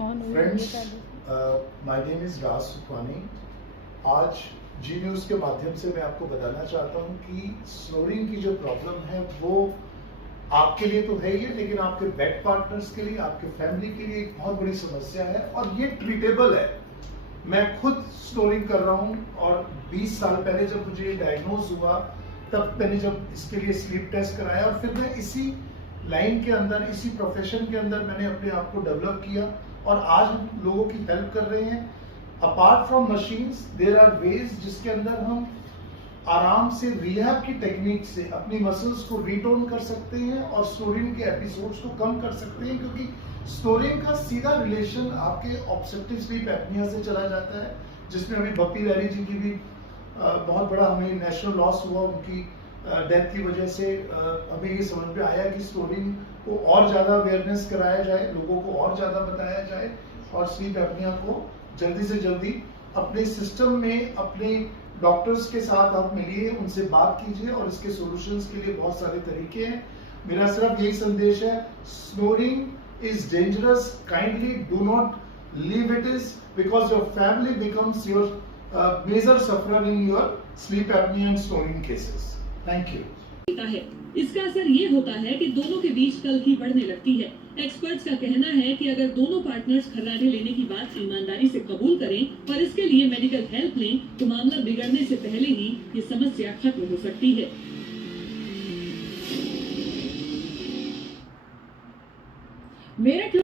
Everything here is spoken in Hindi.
फ्रेंड्स, माय नेम इज राज सुखवानी। आज जी न्यूज़ के माध्यम से मैं आपको बताना चाहता हूं कि स्नोरिंग की जो प्रॉब्लम है वो आपके लिए तो है ही है, लेकिन आपके बेड पार्टनर्स के लिए, आपके फैमिली के लिए एक बहुत बड़ी समस्या है और ये ट्रीटेबल है। मैं खुद स्नोरिंग कर रहा हूं और 20 साल पहले जब मुझे ये डायग्नोज हुआ तब मैंने जब इसके लिए स्लीप टेस्ट कराया और फिर मैं इसी लाइन के अंदर, इसी प्रोफेशन के अंदर मैंने अपने आप को डेवलप किया और आज हम लोगों की हेल्प कर रहे हैं। Apart from machines there are ways जिसके अंदर हम आराम से रिहैब की टेक्निक से अपनी मसल्स को रीटोन कर सकते हैं और स्नोरिंग के एपिसोड्स को कम कर सकते हैं, क्योंकि स्नोरिंग का सीधा रिलेशन आपके ऑब्स्ट्रक्टिव स्लीप एपनिया से चला जाता है, जिसमें अभी बप्पी लहरी जी की भी बहुत बड़ा हमें नेशनल लॉस हुआ उनकी डेथ की वजह से। हमें ये समझ में आया कि स्नोरिंग को और ज़्यादा अवेयरनेस कराया जाए, लोगों को और ज़्यादा बताया जाए और स्लीप एपनिया को जल्दी से जल्दी अपने सिस्टम में, अपने डॉक्टर्स के साथ आप मिलिए, उनसे बात कीजिए और इसके सॉल्यूशंस के लिए बहुत सारे तरीके हैं। मेरा सिर्फ यही संदेश है, snoring is dangerous, kindly do not leave it is because your family becomes your major sufferer in your sleep apnea and snoring cases. Thank you. है इसका असर ये होता है कि दोनों के बीच कलह बढ़ने लगती है। एक्सपर्ट्स का कहना है कि अगर दोनों पार्टनर्स खर्राटे लेने की बात ईमानदारी से कबूल करें और इसके लिए मेडिकल हेल्प लें तो मामला बिगड़ने से पहले ही ये समस्या खत्म हो सकती है। मेरठ